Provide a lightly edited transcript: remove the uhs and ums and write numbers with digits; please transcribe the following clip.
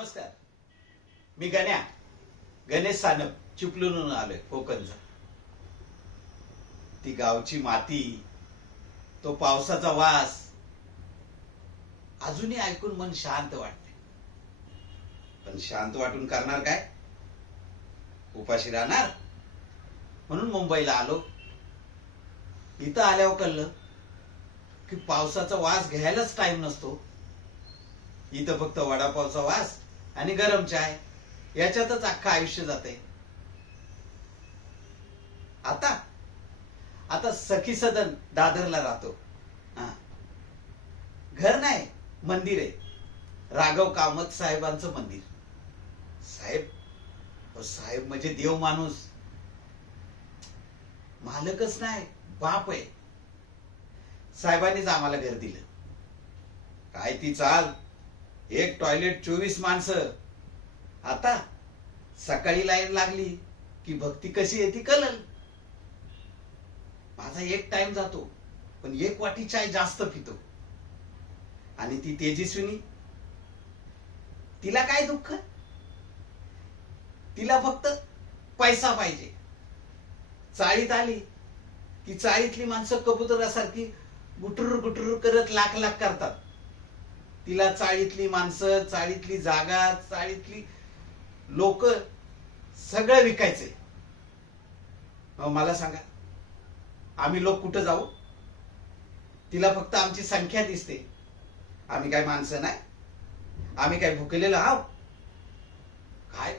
नमस्कार. मी गणेश सानप चिपळूणहून आलोय कोकणचा. ती गावची माती, तो पावसाचा वास अजूनही ऐकून मन शांत वाटते. पण शांत वाटून करणार काय? उपाशी राहणार. म्हणून मुंबईला आलो. इथं आल्यावर कळलं की पावसाचा वास घ्यायलाच टाइम नसतो. इथं फक्त वडापावचा वास आणि गरम चाय याच्यातच अख्खं आयुष्य जाते. आता सखी सदन दादरला राहतो. घर नाही, मंदिर आहे. राघव कामत साहेबांचं मंदिर. साहेब म्हणजे देव माणूस. मालकच नाही, बाप आहे. साहेबांनीच आम्हाला घर दिलं. काय ती चाल, एक टॉयलेट 24 माणसं. आता सकाळी लाईन लागली की भक्ती कशी येते कळल. माझा एक टाइम जातो, पण एक वाटी चाय जास्त पितो. आणि ती तेजस्विनी, तिला काय दुःख? तिला फक्त पैसा पाहिजे. चाळीत आली की चाळीतली माणसं कबुतरासारखी गुटुर गुटुर करत लाख लाख करतात. तिला चाळीतली माणसं, चाळीतली जागा, चाळीतली लोक सगळं विकायचंय. मला सांगा, आम्ही लोक कुठं जाऊ? तिला फक्त आमची संख्या दिसते. आम्ही काय माणसं नाही? आम्ही काय भुकेलेलो आहोत? काय